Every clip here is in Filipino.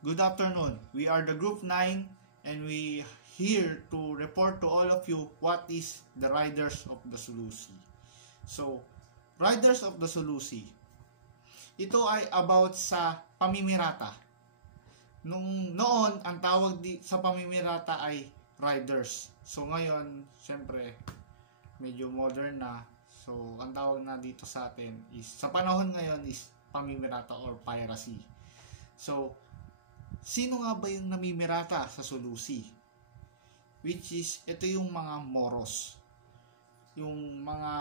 Good afternoon. We are the Group 9 and we here to report to all of you what is the Riders of the Sulusi. So, Riders of the Sulusi. Ito ay about sa pamimirata. Noon, ang tawag sa pamimirata ay riders. So, ngayon, syempre, medyo modern na. So, ang tawag na dito sa atin is, sa panahon ngayon is pamimirata or piracy. So, sino nga ba yung namimirata sa Sulusi? Which is, ito yung mga Moros. Yung mga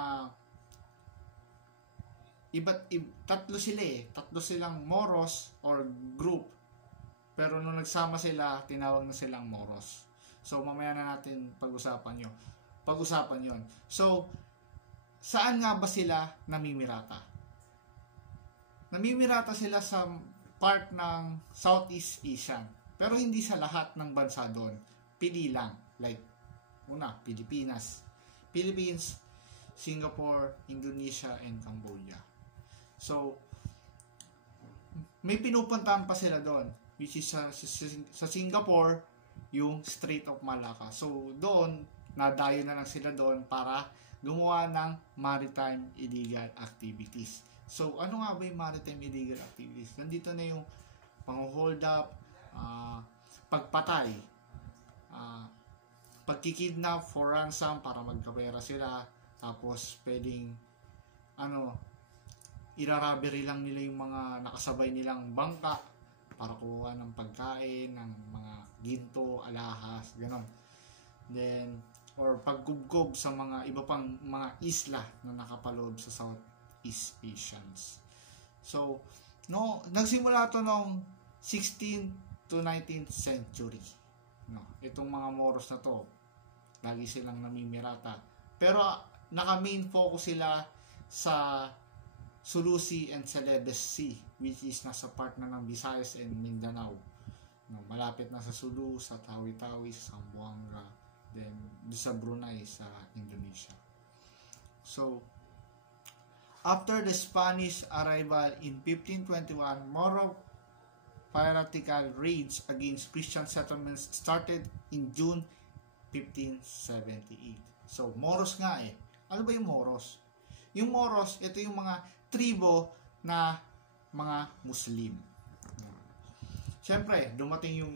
tatlo sila tatlo silang Moros or group, pero nung nagsama sila tinawag na silang Moros. So mamaya na natin pag-usapan yon. So saan nga ba sila namimirata? Namimirata sila sa part ng Southeast Asian, pero hindi sa lahat ng bansa doon. Pili lang, like una Philippines, Singapore, Indonesia, and Cambodia. So, may pinupuntahan pa sila doon, which is sa Singapore, yung Strait of Malacca. So, doon, nadayo na lang sila doon para gumawa ng maritime illegal activities. So, ano nga ba yung maritime illegal activities? Nandito na yung pang-hold up, pagpatay, pagkikidnap for ransom para magkapera sila, tapos pwedeng iraraberi lang nila yung mga nakasabay nilang bangka para kuha ng pagkain, ng mga ginto, alahas, gano'n. Then, or pagkubkob sa mga iba pang mga isla na nakapaloob sa Southeast Asians. So, nagsimula to noong 16th to 19th century. Itong mga Moros na to, lagi silang namimirata. Pero, naka-main focus sila sa Sulusi and Celebes Sea, which is nasa part na ng Visayas and Mindanao. Malapit na sa Sulu, sa Tawi-Tawi, sa Zamboanga, then sa Brunei, sa Indonesia. So, after the Spanish arrival in 1521, Moro piratical raids against Christian settlements started in June 1578. So, Moros nga Ano ba yung Moros? Yung Moros, ito yung mga tribo na mga Muslim. Siyempre, dumating yung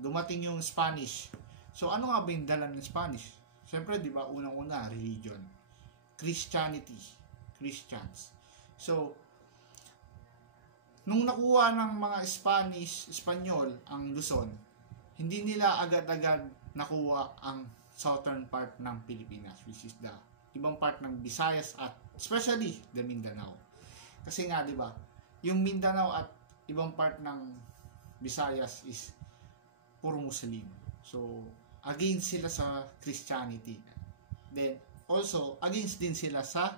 dumating yung Spanish. So, ano nga ba yung dala ng Spanish? Siyempre, di ba, unang-una, religion. Christianity. Christians. So, nung nakuha ng mga Espanyol ang Luzon, hindi nila agad-agad nakuha ang southern part ng Pilipinas, which is the ibang part ng Visayas at especially the Mindanao. Kasi nga, di ba, yung Mindanao at ibang part ng Visayas is puro Muslim. So, against sila sa Christianity. Then, also, against din sila sa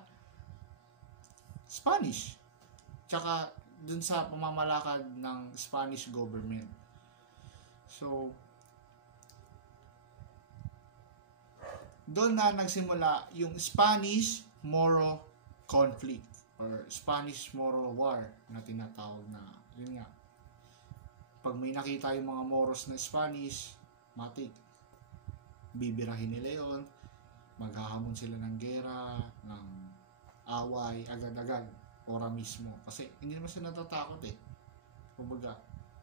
Spanish. Tsaka, dun sa pamamalakad ng Spanish government. So, doon na nagsimula yung Spanish-Moro conflict or Spanish-Moro war na tinatawag na, yun nga, pag may nakita yung mga Moros na Spanish, matik, bibirahin nila yon, maghahamon sila ng gera, ng away, agad-agad, ora mismo. Kasi hindi naman sila natatakot Kumbaga,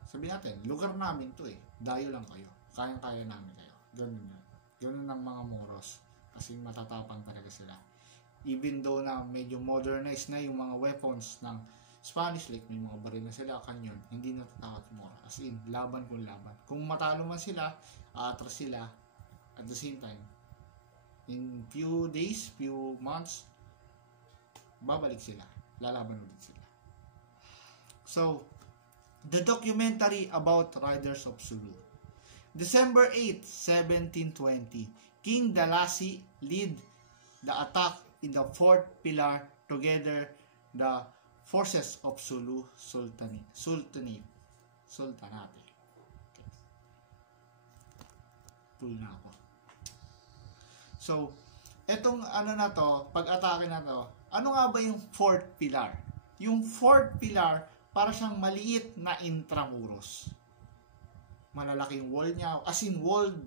sabihin natin, lugar namin to dayo lang kayo, kayang-kaya namin kayo. Ganun ang mga Moros. Kasi matatapang talaga sila. Even though na medyo modernized na yung mga weapons ng Spanish, like may mga baril na sila, kanyon, hindi natatakot yung Moro. As in, laban kung laban. Kung matalo man sila, aatras sila. At the same time, in few days, few months, babalik sila. Lalaban ulit sila. So, the documentary about Riders of Sulu. December 8, 1720, King Dalasi led the attack in the fourth pillar together the forces of Sulu Sultanate. Okay. Pull na ako. So, etong na to, pag-atake na to, ano nga ba yung fourth pillar? Yung fourth pillar, para siyang maliit na intramuros. Malalaking wall niya, as in walled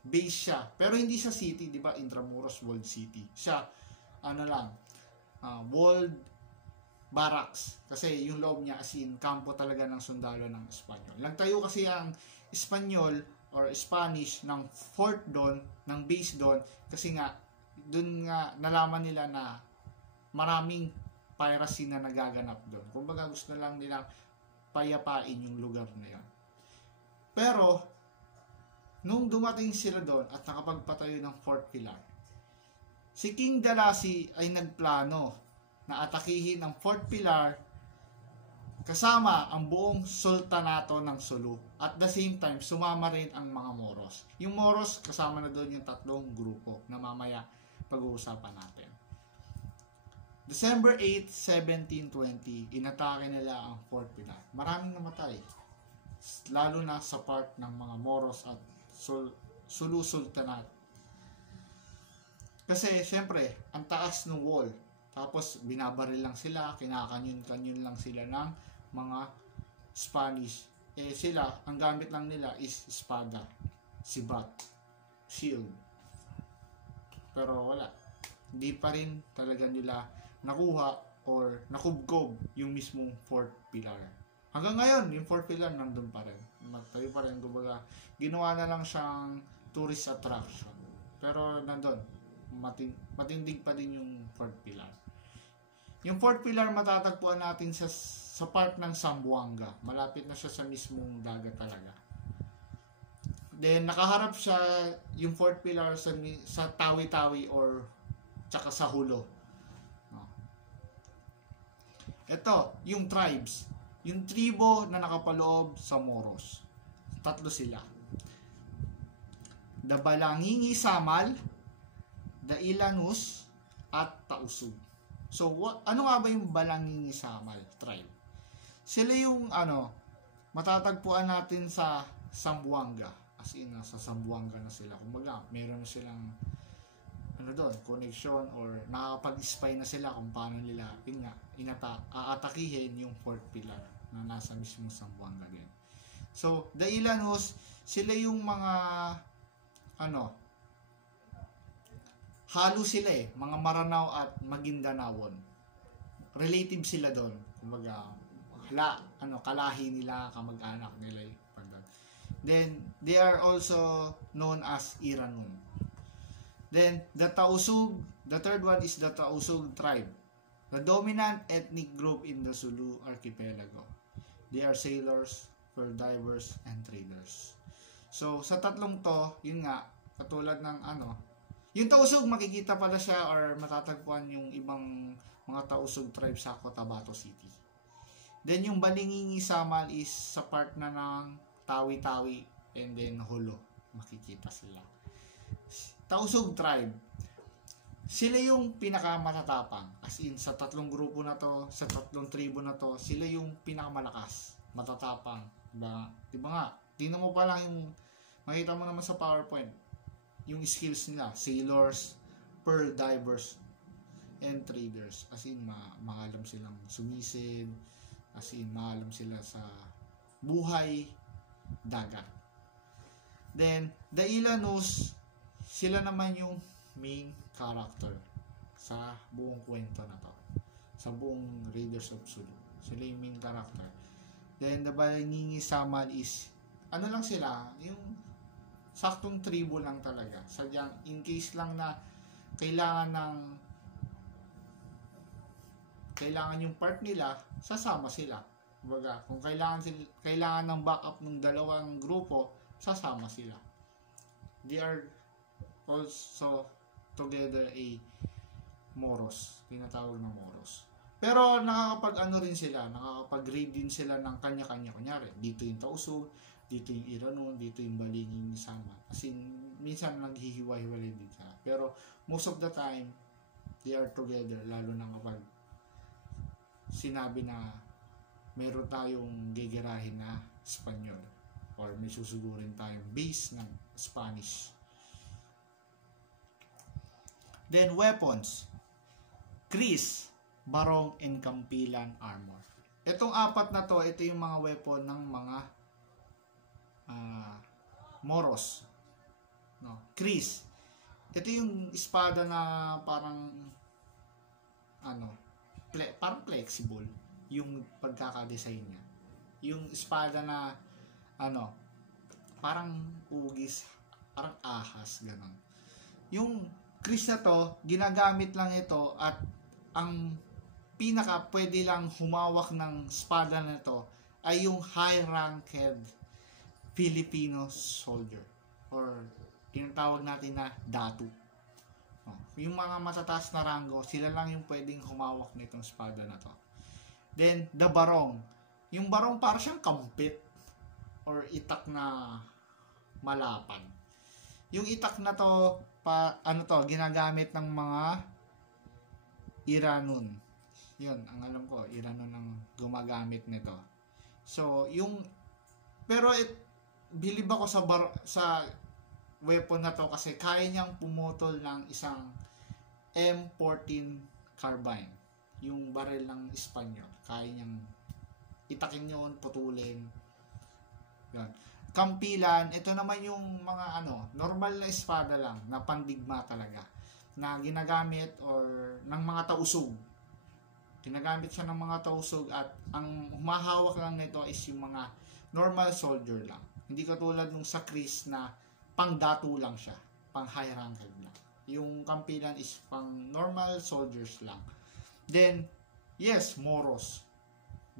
base siya. Pero hindi siya city, di ba? Intramuros, walled city. Siya, walled barracks. Kasi yung loob niya, as in, kampo talaga ng sundalo ng Espanyol. Nagtayo kasi ang Espanyol or Spanish ng fort doon, ng base doon, kasi nga, doon nga nalaman nila na maraming piracy na nagaganap doon. Kumbaga gusto lang nilang payapain yung lugar na yan. Pero, nung dumating sila doon at nakapagpatayo ng Fort Pilar, si King Dalasi ay nagplano na atakihin ang Fort Pilar kasama ang buong sultanato ng Sulu. At the same time, sumama rin ang mga Moros. Yung Moros, kasama na doon yung tatlong grupo na mamaya pag-uusapan natin. December 8, 1720, inatake nila ang Fort Pilar. Maraming namatay, lalo na sa part ng mga Moros at Sulu Sultanate. Kasi syempre, ang taas ng wall, tapos binabaril lang sila, kinakanyon-kanyon lang sila ng mga Spanish. Sila, ang gamit lang nila is espada, sibat, shield. Pero wala, hindi pa rin talaga nila nakuha or nakubkob yung mismong Fort Pilar. Hanggang ngayon, yung Fort Pilar nandun pa rin. Magtayo pa rin, kumbaga, ginawa na lang siyang tourist attraction. Pero nandun, matindig pa din yung Fort Pilar. Yung Fort Pilar matatagpuan natin sa part ng Zamboanga. Malapit na siya sa mismong dagat talaga. Then, nakaharap siya, yung Fort Pilar sa Tawi-Tawi or tsaka sa Hulo. No. Ito, yung tribes. Yung tribo na nakapaloob sa Moros. Tatlo sila. Dabalangingi Samal, Dailanus, at Tausug. So, ano nga ba yung Balangingi Samal tribe? Sila yung matatagpuan natin sa Zamboanga. As in, sa Zamboanga na sila. Kumbaga, meron na silang connection or nakakapag-spy na sila kung paano nila aatakihin yung Fort Pilar na nasa mismong Zamboanga din. So, Dailanus, sila yung mga halo sila mga Maranao at Maguindanawon. Relative sila doon. Kumbaga, kalahi nila, kamag-anak nila. Then, they are also known as Iranun. Then, the Tausug, the third one is the Tausug tribe, the dominant ethnic group in the Sulu archipelago. They are sailors, fur divers, and traders. So, sa tatlong to, yun nga, katulad ng yung Tausug, makikita pala siya or matatagpuan yung ibang mga Tausug tribe sa Cotabato City. Then, yung Balingingi Samal is sa part na ng Tawi-Tawi and then Hulo. Makikita sila. Tausug tribe, sila yung pinakamatatapang. As in, sa tatlong grupo na to, sa tatlong tribo na to, sila yung pinakamalakas, matatapang. Diba nga? Tingnan mo pa lang yung, makita mo naman sa PowerPoint, yung skills nila, sailors, pearl divers, and traders. As in, maalam silang sumisid, as in, maalam sila sa buhay, dagat. Then, the Ilanus, sila naman yung main character sa buong kwento na to. Sa buong Raiders of Sulu. Sila yung main character. Then, the Balingingi Samal is, lang sila, yung saktong tribo lang talaga. Sadyang, in case lang na kailangan yung part nila, sasama sila. Kumbaga, kung kailangan ng backup ng dalawang grupo, sasama sila. They are also together a Moros, tinatawag na Moros. Pero nakakapag-raid din sila ng kanya-kanya. Kunyari, dito yung Tausug, dito yung Iranun, dito yung Balingingi Samal. As in, minsan naghihiwa-hiwalay din sila. Pero most of the time, they are together, lalo na kapag sinabi na meron tayong gigirahin na Espanyol or may susugurin tayong base ng Spanish. Then weapons, Kris, Barong, and Kampilan armor. Itong apat na to, ito yung mga weapon ng mga Moros. No, Chris. Ito yung espada na parang parang flexible yung pagkaka-design niya. Yung espada na parang ugis, parang ahas, ganun. Yung Chris na to, ginagamit lang ito at ang pinaka pwede lang humawak ng espada na to ay yung high-ranked Filipino soldier or tinatawag natin na datu. Yung mga matataas na ranggo, sila lang yung pwedeng humawak nitong espada na to. Then, the barong. Yung barong para siyang kampit or itak na malapad. Yung itak na to, ginagamit ng mga Iranon. Yun, ang alam ko, Iranon ang gumagamit nito. So, bilib ako sa weapon na to kasi kaya niyang pumutol ng isang M14 carbine. Yung baril ng Espanyol. Kaya niyang itakin yun, putulin. Yan. Kampilan, ito naman yung mga normal na espada lang, na pandigma talaga, na ginagamit or ng mga tausug. Ginagamit siya ng mga tausug at ang humahawak lang nito is yung mga normal soldier lang. Hindi katulad nung sa Chris na pang datu lang siya, pang high ranked lang. Yung kampilan is pang normal soldiers lang. Then, yes, Moros.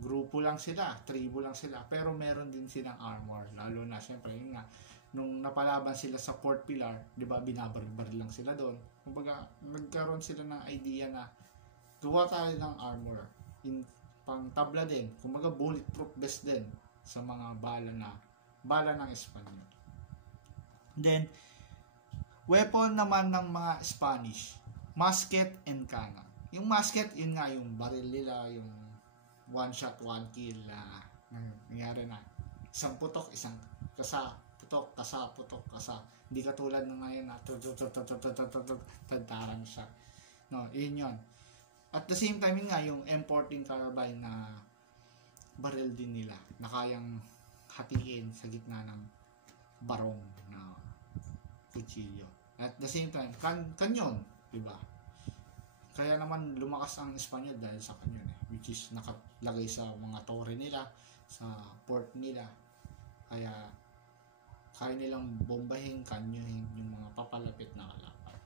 Grupo lang sila, tribo lang sila, pero meron din silang armor. Lalo na, syempre, yun nga, nung napalaban sila sa Fort Pilar, di ba, binabaril lang sila doon. Kumbaga, nagkaroon sila ng idea na gawa tayo ng armor. Pang tabla din. Kumbaga, bulletproof vest din sa mga bala ng Espanyol. Then, weapon naman ng mga Spanish, musket and cannon. Yung musket, yun nga, yung baril nila, yung one shot, one kill na nangyari na. Isang putok, isang kasa, putok, kasa. Hindi katulad ng ngayon na tantaran siya. No, yun yun. At the same time, yun nga, yung M14 carbine na baril din nila na kayang hatiin sa gitna ng barong na kutsilyo. At the same time, kanyon, diba? Kaya naman lumakas ang Espanyol dahil sa kanyon which is nakalagay sa mga tore nila, sa port nila. Kaya nilang bombahin, kanyohin yung mga papalapit na kalaban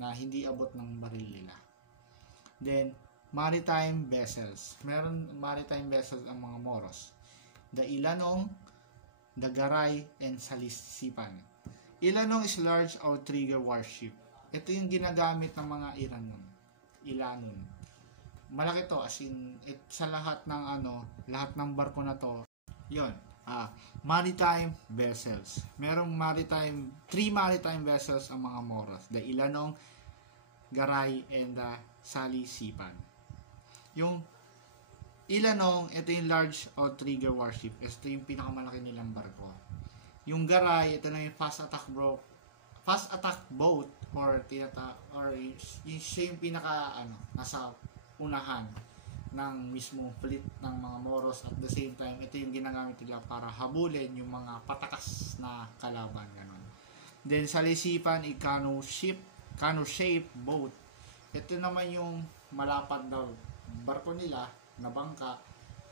na hindi abot ng baril nila. Then, maritime vessels. Meron maritime vessels ang mga Moros. The Ilanong, the Garay, and Salisipan. Ilanong is large outrigger warship. Ito yung ginagamit ng mga Ilanon. Malaki to, as in, sa lahat ng barko na to, yun, maritime vessels. Merong 3 maritime vessels ang mga Moros. The Ilanong, Garay, and the Salisipan. Yung Ilanong, ito yung large outrigger warship. Ito yung pinakamalaki nilang barko. Yung Garay, ito na yung fast attack boat or siya yung pinaka nasa unahan ng mismong fleet ng mga Moros. At the same time, ito yung ginagamit nila para habulin yung mga patakas na kalaban, ganun. Then Salisipan, canoe shape boat. Ito naman yung malapad na barko nila na bangka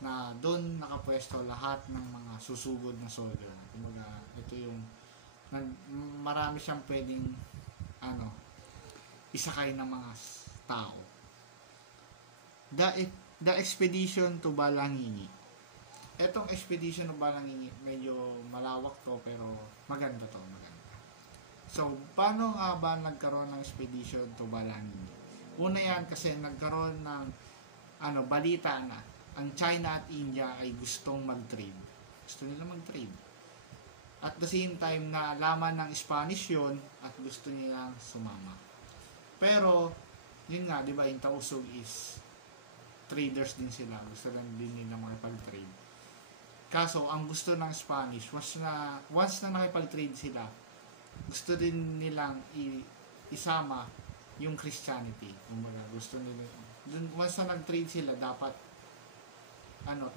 na doon nakapwesto lahat ng mga susugod na soldier. Kumbaga, ito yung marami siyang pwedeng isakay ng mga tao. The expedition to Balangini. Etong expedition to Balangini, medyo malawak to pero maganda. So, paano nga ba nagkaroon ng expedition to Balangini? Una yan kasi nagkaroon ng balita na ang China at India ay gustong mag-trade. Gusto nila mag-trade. At the same time, naalaman ng Spanish yun at gusto nilang sumama. Pero, yun nga, di ba, yung tausug is traders din sila. Gusto din nila makipag-trade. Kaso, ang gusto ng Spanish, once na nakipag-trade sila, gusto din nilang isama yung Christianity. Kumbaga, gusto nila, once na nag-trade sila, dapat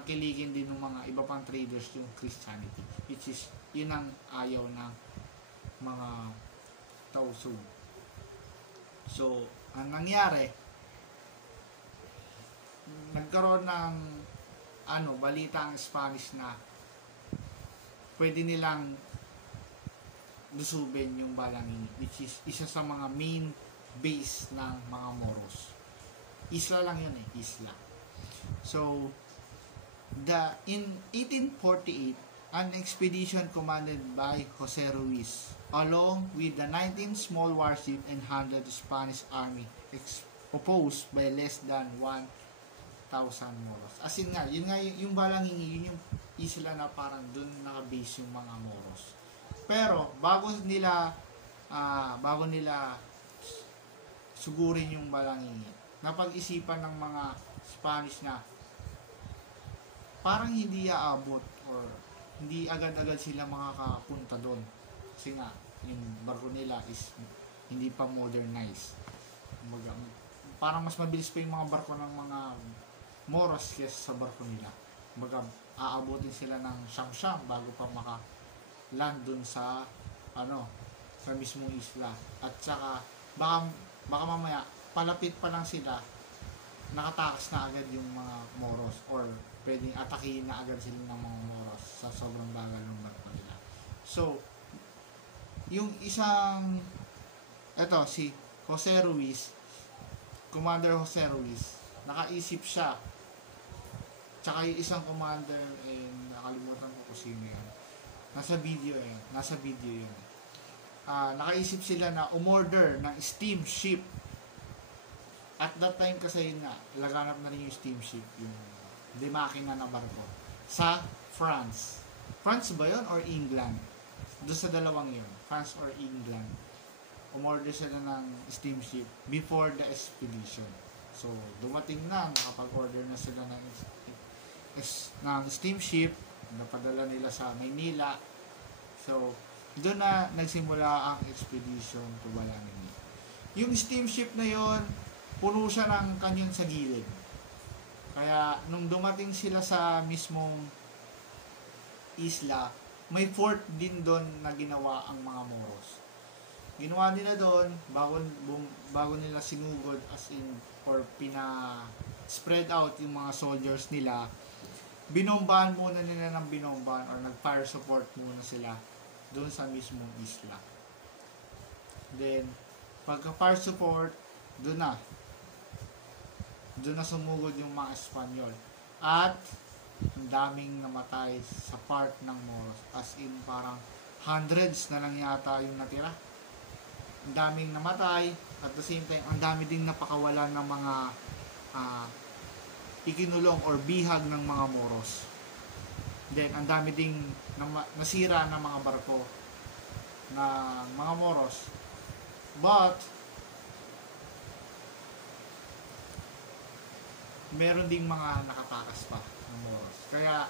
kiligin din ng mga iba pang traders yung Christianity, which is yun ang ayaw ng mga Tausug. So ang nangyari, nagkaroon ng balita ang Spanish na pwede nilang lusubin yung Balangin, which is isa sa mga main base ng mga Moros. Isla lang yun isla. So in 1848, an expedition commanded by Jose Ruiz along with the 19 small warships and 100 Spanish army opposed by less than 1,000 Moros. As in nga, yun yung Balangin, yun yung isla na parang dun naka-base yung mga Moros. Pero bago nila sugurin yung Balangin, napag-isipan ng mga Spanish na parang hindi aabot or hindi agad-agad sila makakapunta doon. Kasi nga, yung barko nila is hindi pa modernized. Parang mas mabilis pa yung mga barko ng mga Moros kaysa sa barko nila. Aabutin sila ng siyam-siyam bago pa maka-land doon sa mismong isla. At saka, baka mamaya, palapit pa lang sila, nakatakas na agad yung mga Moros or pwedeng atakihin na agad sila ng mga Moros sa sobrang bagal ng barko nila. So, yung si Jose Ruiz, Commander Jose Ruiz, nakaisip siya, tsaka yung isang commander, nakalimutan ko kung sino yan, nasa video yun. Nakaisip sila na umorder ng steamship. At that time kasi yun nga, laganap na rin yung steamship, yung makina na barko, sa France. France ba yun or England? Doon sa dalawang yun, France or England. Umorder sila ng steamship before the expedition. So, dumating na, nakapag-order na sila ng steamship, napadala nila sa Maynila. So, doon na nagsimula ang expedition to Balangin. Yung steamship na yon, puno siya ng kanyon sa gilid. Kaya, nung dumating sila sa mismong isla, may fort din doon na ginawa ang mga Moros. Ginawa nila doon, bago nila sinugod as in, or spread out yung mga soldiers nila, binombahan muna nila ng binombahan or nag-fire support muna sila doon sa mismong isla. Then, pagka-fire support, doon na sumugod yung mga Espanyol. At, ang daming namatay sa part ng Moros. As in, parang hundreds na lang yata yung natira. Ang daming namatay. At the same time, ang dami ding napakawalan ng mga ikinulong or bihag ng mga Moros. Then, ang dami ding nasira ng mga barko ng mga Moros. But, meron ding mga nakatakas pa ng Moros. Kaya,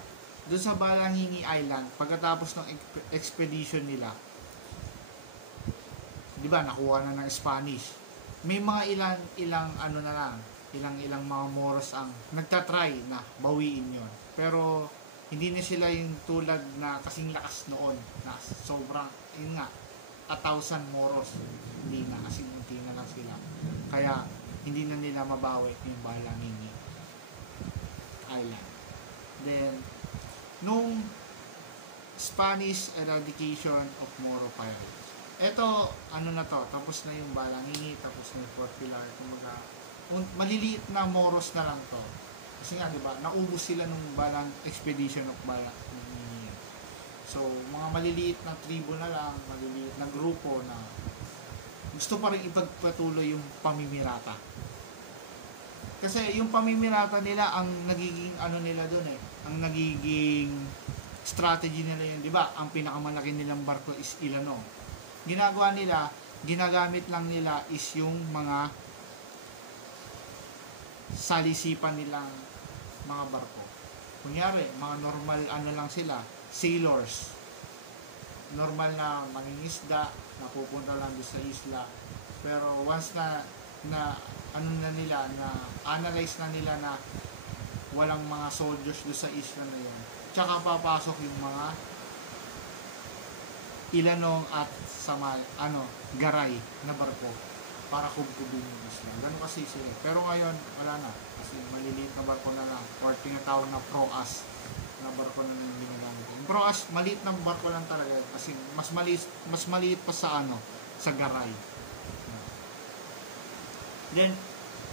doon sa Balangin Island, pagkatapos ng expedition nila, di ba, nakuha na ng Spanish. May mga ilang mga Moros ang nagtatry na bawiin yon. Pero, hindi na sila yung tulad na kasing lakas noon, na sobrang, 1,000 Moros. Hindi na, kasi hindi na lang sila. Kaya, hindi na nila mabawi yung Balangin Island. Then, nung Spanish eradication of Moro pirates. Ito, tapos na yung Balangin, tapos na yung Fort Pilar. Maliliit na Moros na lang to. Kasi nga, di ba, naubos sila nung expedition of Balangin. So, mga maliliit na tribo na lang, maliliit na grupo na gusto pa rin ipagpatuloy yung pamimirata. Kasi yung pamimirata nila, ang nagiging nila doon ang nagiging strategy nila yun, di ba? Ang pinakamalaki nilang barko is Ilanong. Ginagamit lang nila is yung mga salisipan nilang mga barko. Kunyari, mga normal lang sila, sailors. Normal na mangingisda, napupunta lang doon sa isla. Pero once na analyze na nila na walang mga soldiers doon sa isla na yun. Tsaka papasok yung mga Ilanong at Garay na barko para kubkubin yung isla. Ganun kasi sila. Pero ngayon, wala na. Kasi maliliit na barko na lang. Or tinatawag na Proas na barko na yung ginagamit. Yung Proas, maliit na barko lang talaga. Kasi mas maliit pa sa sa Garay. Then,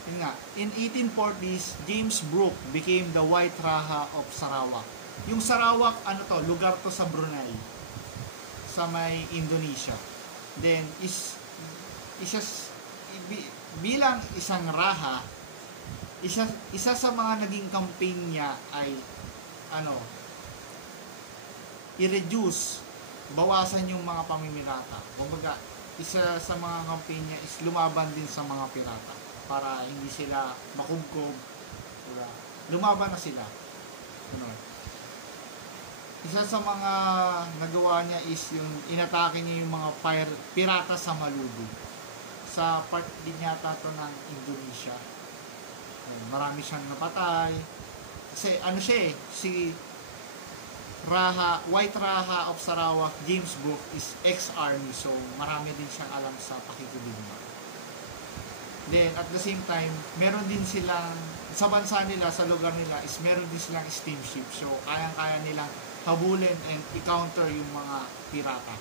yun nga, in 1840s, James Brooke became the White Raha of Sarawak. Yung Sarawak, lugar to sa Brunei, sa may Indonesia. Then, bilang isang raha, isa sa mga naging campaign niya ay i-reduce, bawasan yung mga pamimirata. Kumbaga, isa sa mga campaign niya is lumaban din sa mga pirata para hindi sila makubkob. Diba? Lumaban na sila. Isa sa mga nagawa niya is yung inatake niya yung mga pirata sa Maludu. Sa part din yata to ng Indonesia. Marami siyang napatay. Kasi si White Raha of Sarawak, James Brooke is ex-army, so marami din siyang alam sa pakikibigma. Then at the same time, meron din silang sa bansa nila, sa lugar nila is meron din silang steamship, so kayang-kaya nilang habulin and i-counter yung mga pirata.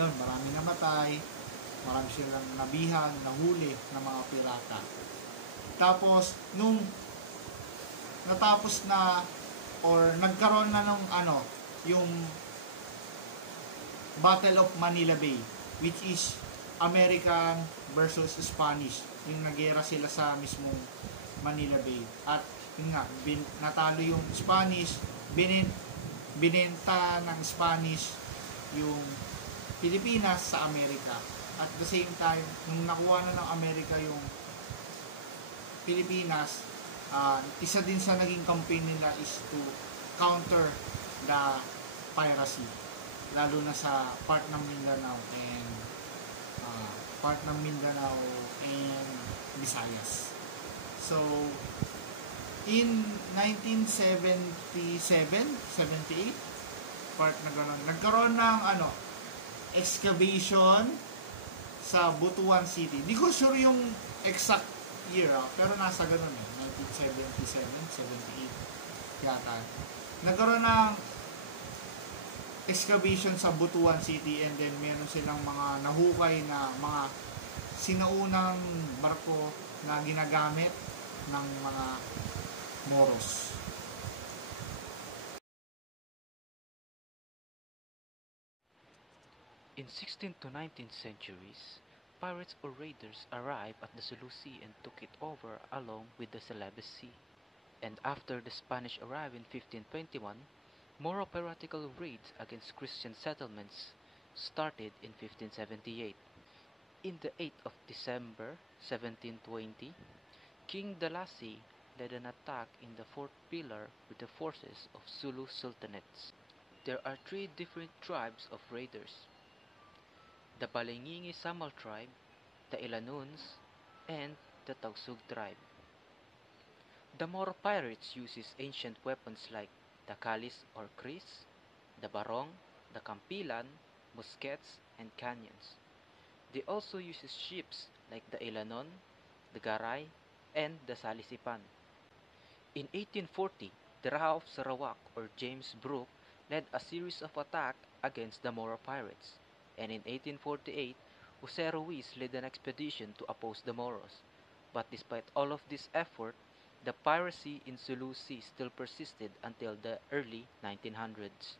Yun, marami namatay, marami silang nabihan, nahuli ng mga pirata. Tapos nung natapos na or nagkaroon na ng yung Battle of Manila Bay, which is American versus Spanish. Yung nagera sila sa mismong Manila Bay. At yun nga, natalo yung Spanish, binenta ng Spanish yung Pilipinas sa Amerika. At the same time, nung nakuha na ng Amerika yung Pilipinas, isa din sa naging campaign nila is to counter the piracy, lalo na sa part ng Mindanao and Visayas. So in 1977-78, part na gano'n, nagkaroon ng excavation sa Butuan City. Di ko sure yung exact year, pero nasa gano'n 1977-78 yata. Nagkaroon ng excavation sa Butuan City, and then meron silang mga nahukay na mga sinaunang barko na ginagamit ng mga Moros. In 16th to 19th centuries, pirates or raiders arrived at the Sulu Sea and took it over along with the Celebes Sea. And after the Spanish arrived in 1521, Moro piratical raids against Christian settlements started in 1578. In the 8th of December 1720, King Dalasi led an attack in the Fort Pillar with the forces of Sulu Sultanates. There are three different tribes of raiders: the Balingingi Samal tribe, the Ilanuns, and the Tausug tribe. The Moro pirates uses ancient weapons like the kalis or kris, the barong, the kampilan, muskets, and canyons. They also uses ships like the Ilanon, the Garay, and the Salisipan. In 1840, the Raha of Sarawak or James Brooke led a series of attacks against the Moro pirates, and in 1848, Jose Ruiz led an expedition to oppose the Moros. But despite all of this effort, the piracy in Sulu Sea still persisted until the early 1900s.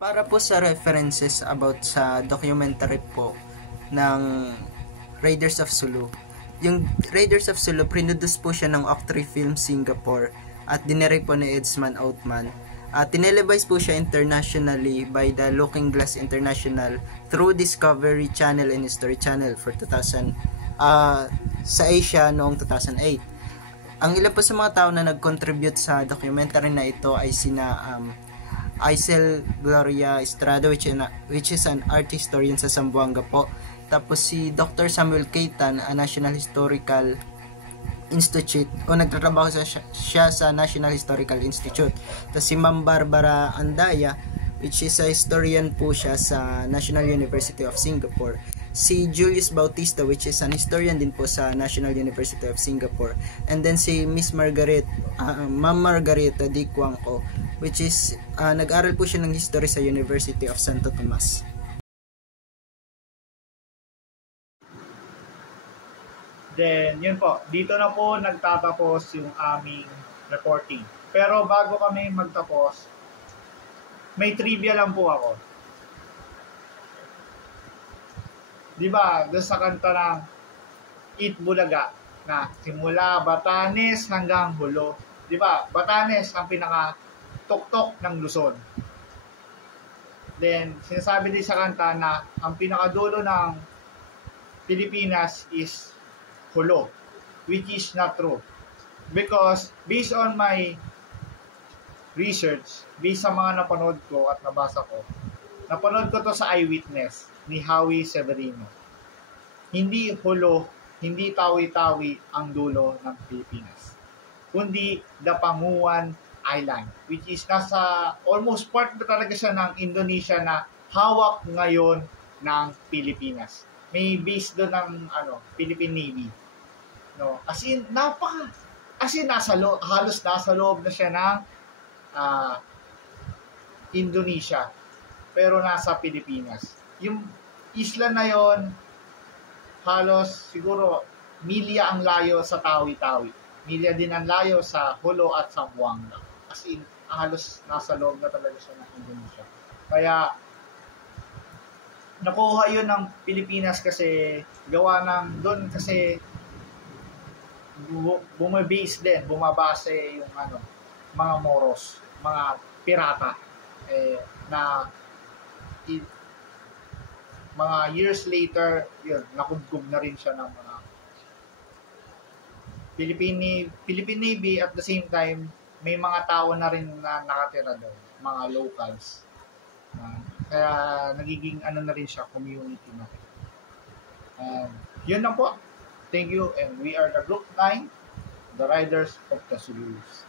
Para po sa references about sa documentary po ng Raiders of Sulu. Yung Raiders of Sulu, produce po siya ng Octree Film Singapore at dinirect po ni Edsman Outman. Tinelevise po siya internationally by the Looking Glass International through Discovery Channel and History Channel for 2000 sa Asia noong 2008. Ang ilan po sa mga tao na nag-contribute sa documentary na ito ay sina Aisel Gloria Estrada, which is an art historian sa Zamboanga po, Tapos si Dr. Samuel Caytan, National Historical Institute, o nagtatrabaho siya sa National Historical Institute. Tapos si Ma'am Barbara Andaya, which is a historian po siya sa National University of Singapore. Si Julius Bautista, which is an historian din po sa National University of Singapore. And then si Ma'am Margareta D. Cuangco, which is nag-aral po siya ng history sa University of Santo Tomas. Then, yun po. Dito na po nagtatapos yung aming reporting. Pero bago kami magtapos, may trivia lang po ako. Di ba, doon sa kanta ng Eat Bulaga, na simula Batanes hanggang Hulo. Di ba, Batanes ang pinaka-tuktok ng Luzon. Then, sinasabi din sa kanta na ang pinakadulo ng Pilipinas is Hulo, which is not true. Because, based on my research, based sa mga napanood ko at nabasa ko, napanood ko to sa Eyewitness ni Howie Severino. Hindi Hulo, hindi Tawi-Tawi ang dulo ng Pilipinas, kundi Dapanguan Island, which is nasa almost part na talaga siya ng Indonesia na hawak ngayon ng Pilipinas. May base doon ng Philippine Navy. No, as in halos nasa loob na siya ng Indonesia, pero nasa Pilipinas. Yung isla na yon, halos siguro milya ang layo sa Tawi-Tawi. Milya din ang layo sa Hulo at Zamboanga. As in, halos nasa loob na talaga siya ng Indonesia. Kaya, nakuha yun ng Pilipinas kasi gawa ng doon kasi bumabase yung mga Moros, mga pirata na mga years later, yun, nakubkub na rin siya ng mga Philippine Navy. At the same time, may mga tao na rin na nakatira doon, mga locals. Kaya nagiging na rin siya, community na rin. Yun na po. Thank you, and we are the Group 9, the Riders of the Zulus.